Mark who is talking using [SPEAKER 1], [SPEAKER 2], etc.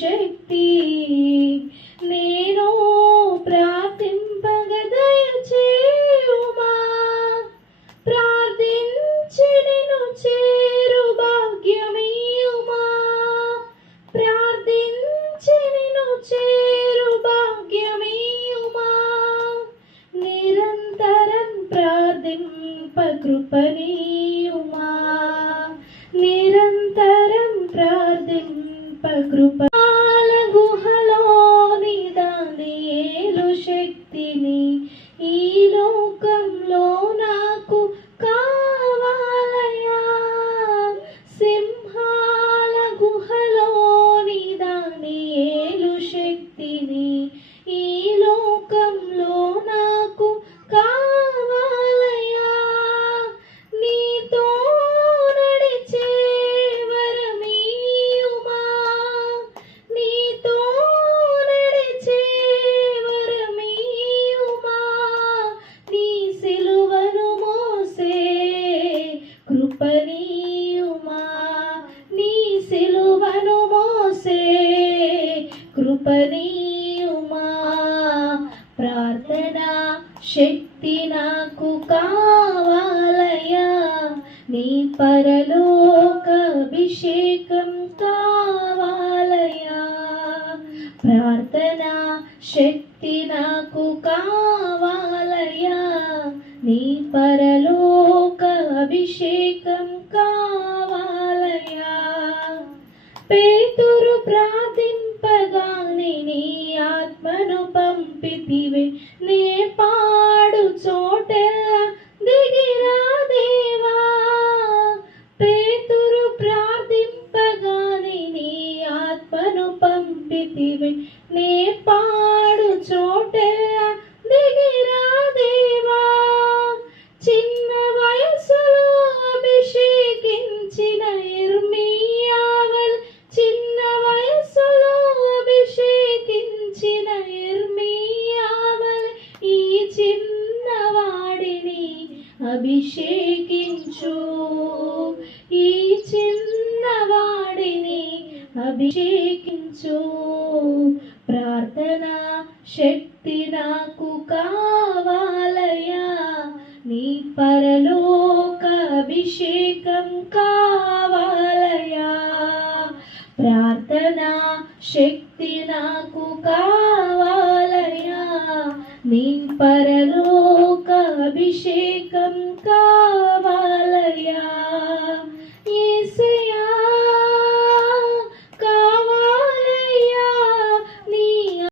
[SPEAKER 1] శక్తి. నేను ప్రార్థింపగ దయచేయుమా. ప్రార్థించి నిన్ను చేరు భాగ్యమీయుమా. ప్రార్థించి నిన్ను చేరు భాగ్యమీయుమా. నిరంతరం ప్రార్థింప కృపనీయుమా కృపనీయుమా ప్రార్థనా శక్తి నాకు కావాలయా నీ పరలోక అభిషేకం కావాలయా ప్రార్థనా శక్తి నాకు కావాలయా నీ పరలోక అభిషేకం కావాలయా పేతురు ప్రార్థ నీ ఆత్మను పంపితివే. నే పాడు చోటెల్లా దిగిరా దేవా. పేతురు ప్రార్థింపగానే నీ ఆత్మను పంపితివే. అభిషేకించు. ఈ చిన్నవాడిని అభిషేకించు. ప్రార్థన శక్తి నాకు కావాలయా నీ పరలోక అభిషేకం కావాలయా ప్రార్థన శక్తి నాకు కా